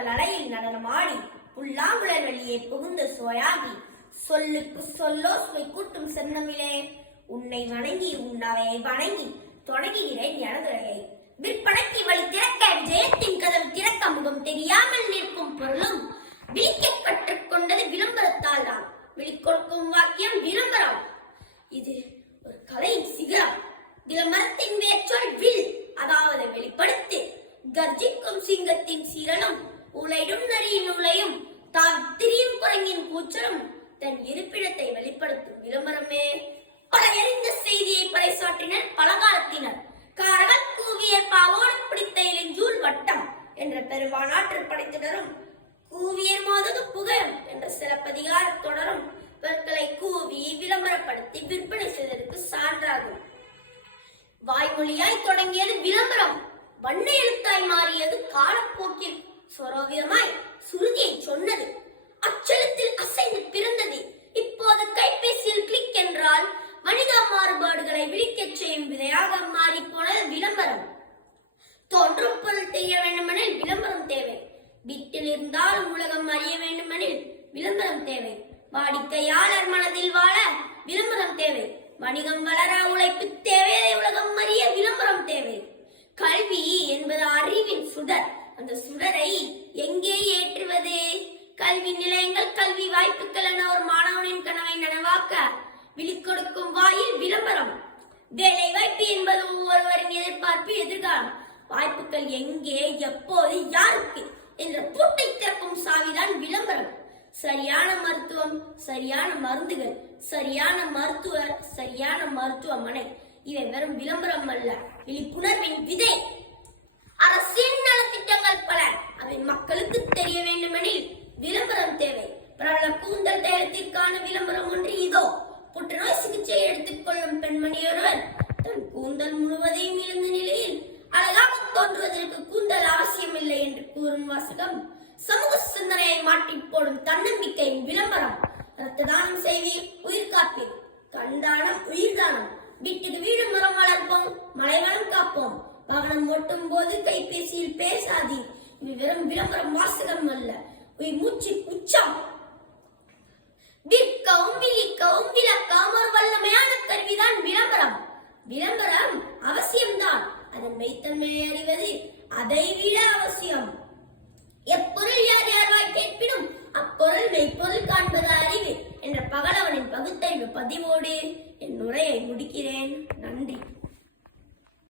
கடல் அலையில் நடனமாடி புல்லாங்குழல் வெளியே புகுந்த சோயாகி சொல்லுக்கு சொல்லோ சுவை கூட்டும் சென்னமிலே உன்னை வணங்கி உன்னவையை வணங்கி தொடங்குகிறேன் எனதுரையை விற்பனைக்கு வழி திறக்க விஜயத்தின் கதம் திறக்க முகம் தெரியாமல் நிற்கும் பொருளும் விழிக்க கற்றுக்கொண்டது விளம்பரத்தால் தான் வெளிக்கொடுக்கும் வாக்கியம் விளம்பரம். இது ஒரு கலையின் சிகரம். விளம்பரத்தின் வேற்றொல் வில், அதாவது வெளிப்படுத்து. கர்ஜிக்கும் சிங்கத்தின் சீரனும் உலையும் நரியின் உலையும் தான் திரியும் குரங்கின் கூச்சலும் தன் இருப்பிடத்தை வெளிப்படுத்தும் விளம்பரமே. பல எறிந்த செய்தியை பறைசாற்றினர் பழங்காலத்தினர். காரகல் கூவிய பாவோடு பிடித்த இளஞ்சூல் வட்டம் என்ற பெருவானாற்று படைத்தினரும் கூவியர் மோதகு புகழும் என்ற சிலப்பதிகார தொடரும் பொருட்களை கூவி விளம்பரப்படுத்தி விற்பனை செய்வதற்கு சான்றாகும். வாய்மொழியாய் தொடங்கியது விளம்பரம், வண்ண எழுத்தாய் மாறியது காலப்போக்கில் சொரோவியமாய் சுருதியை சொன்னது, அச்சலத்தில் அசைந்து பிறந்தது. இப்போது கைபேசியில் கிளிக் என்றால் வணிக மாறுபாடுகளை விழிக்கச் செய்யும் விதையாக மாறி போனது விளம்பரம். தோன்றும் பொருள் தெரிய வேண்டுமெனில் விளம்பரம் தேவை. வீட்டில் இருந்தாலும் உலகம் அறிய வேண்டுமெனில் விளம்பரம் தேவை. வாடிக்கையாளர் மனதில் வாழ விளம்பரம் தேவை. வணிகம் வளர உழைப்பு தேவை. உலகம் அறிய விளம்பரம் தேவை. கல்வி என்பது அறிவின் சுடர். அந்த சுடரை எங்கே ஏற்றுவது? கல்வி நிலையங்கள், கல்வி வாய்ப்புகள் என ஒரு மாணவனின் கனவை நனவாக்க விழிக்கொடுக்கும் வாயில் விளம்பரம். வேலை வாய்ப்பு என்பது ஒவ்வொருவரின் எதிர்பார்ப்பு, எதிர்காலம். வாய்ப்புகள் எங்கே, எப்போது, யாருக்கு என்ற பூட்டை திறக்கும் சாவிதான் விளம்பரம். சரியான மருத்துவம், சரியான மருந்துகள், சரியான மருத்துவர், சரியான மருத்துவமனை இவை வெறும் விளம்பரம் அல்ல, விழிப்புணர்வின் விதை. அரசின் நலத்திட்டங்கள் பல, அவை மக்களுக்கு தெரிய வேண்டுமெனில் விளம்பரம் தேவை. பிரபல கூந்தல் தைலத்திற்கான விளம்பரம் ஒன்று இதோ. புற்றுநோய் சிகிச்சை எடுத்துக் கொள்ளும் பெண்மணி ஒருவர் தன் கூந்தல் முழுவதையும் இழந்த நிலையில் அழகாக தோன்றுவதற்கு கூந்தல் அவசியம் இல்லை என்று கூறும் வாசகம் சமூக சிந்தனையை மாற்றி போடும் தன்னம்பிக்கையின் விளம்பரம். ரத்த தானம் செய்வீர், உயிர் காப்பீர். கண் தானம், உயிர் தானம். வீட்டுக்கு வீடு மரம் வளர்ப்போம், மலைவளம் காப்போம். வாகனம் ஓட்டும் போது கைபேசியில் பேசாதீர். இது வெறும் விளம்பரம் வாசகம் அல்ல, உயிர் மூச்சு உச்சம். விற்கவும் விழிக்கவும் விளக்கவும் ஒரு வல்லமையான கருவிதான் விளம்பரம். விளம்பரம் அவசியம்தான், அதன் மெய்த்தன்மையை அறிவது அதை விட அவசியம். எப்பொருள் யார் யார்வாய் கேட்பினும் அப்பொருள் மெய்ப்பொருள் காண்பது அறிவு என்ற பகலவனின் பகுத்தறிவு பதிவோடு என் உரையை முடிக்கிறேன். நன்றி.